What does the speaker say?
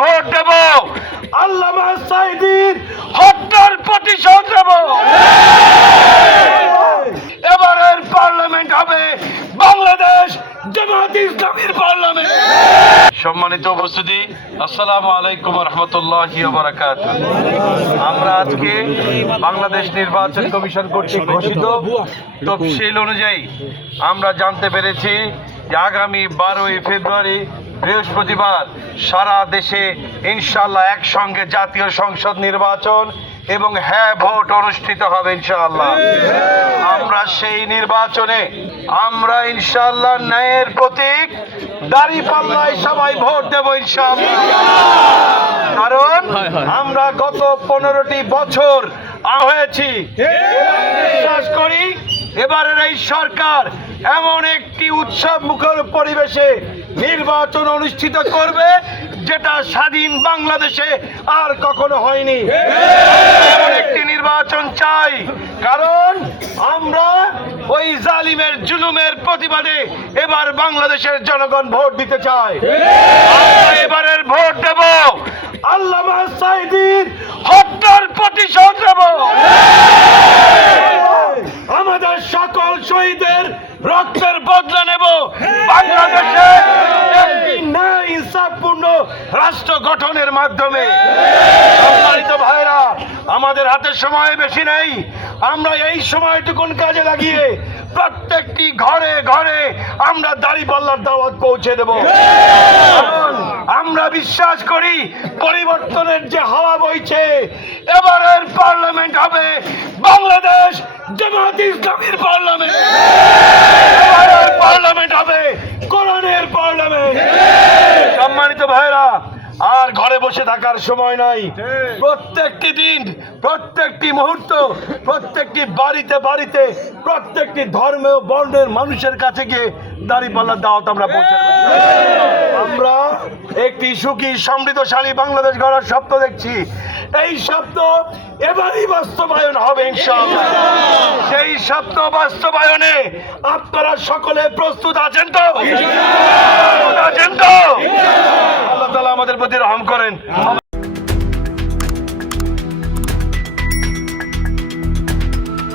Vote দেব, আল্লামা সাঈদীর হত্যার প্রতিশোধ দেব। এবারের পার্লামেন্ট হবে বাংলাদেশ জামায়াতে ইসলামীর পার্লামেন্ট। সম্মানিত উপস্থিতি, আসসালামু আলাইকুম ওয়া রাহমাতুল্লাহি ওয়া বারাকাতুহু। আমরা আজকে বাংলাদেশ নির্বাচন কমিশন কর্তৃক ঘোষিত তফসিল অনুযায়ী আমরা জানতে পেরেছি যে আগামী 12ই ফেব্রুয়ারি বৃহস্পতিবার সারা দেশে ইনশাআল্লাহ একসঙ্গে জাতীয় সংসদ নির্বাচন এবং হ্যাঁ ভোট অনুষ্ঠিত হবে ইনশাআল্লাহ। আমরা সেই নির্বাচনে আমরা ইনশাআল্লাহ ন্যায়ের প্রতীক দাঁড়িপাল্লায় সবাই ভোট দেব ইনশাআল্লাহ। কারণ আমরা গত 15টি বছর হয়েছি, বিশ্বাস করি এবারের এই সরকার এমন একটি উৎসব মুখর পরিবেশে নির্বাচন অনুষ্ঠিত করবে যেটা স্বাধীন বাংলাদেশে আর কখনো হয়নি। এমন একটি নির্বাচন চাই, কারণ আমরা ওই জালিমের জুলুমের প্রতিবাদে এবার বাংলাদেশের জনগণ ভোট দিতে চায়। আমরা এবারের ভোট দেব, আল্লামা সাঈদীর হত্যার প্রতিশোধ দেব। আমাদের সকল শহীদের রক্তের বদলা নেব। বাংলাদেশে একটি ন্যায় ইনসাফপূর্ণ রাষ্ট্র গঠনের মাধ্যমে। সম্মানিত ভাইরা, আমাদের হাতে সময় বেশি নেই। আমরা এই সময়টুকুন কাজে লাগিয়ে প্রত্যেকটি ঘরে ঘরে আমরা দাঁড়িপাল্লার দাওয়াত পৌঁছে দেব। কারণ আমরা বিশ্বাস করি পরিবর্তনের যে হাওয়া বইছে, এবারের পার্লামেন্ট হবে বাংলাদেশ জামায়াতে ইসলামীর পার্লামেন্ট। এবারের পার্লামেন্ট হবে কোরআনের পার্লামেন্ট। সম্মানিত ভাইরা, আর ঘরে বসে থাকার সময় নাই। প্রত্যেকটি দিন, প্রত্যেকটি মুহূর্ত, প্রত্যেকটি বাড়িতে বাড়িতে, প্রত্যেকটি ধর্ম ও বর্ণের মানুষের কাছে গিয়ে দাঁড়িপাল্লার দাওয়াত আমরা পৌঁছে দেব। আমরা একটি সুখী সমৃদ্ধশালী বাংলাদেশ গড়ার স্বপ্ন দেখছি। এই স্বপ্ন এবারই বাস্তবায়ন হবে ইনশাআল্লাহ। সেই স্বপ্ন বাস্তবায়নে আপনারা সকলে প্রস্তুত আছেন তো? আল্লাহ তাআলা আমাদের প্রতি রহম করেন।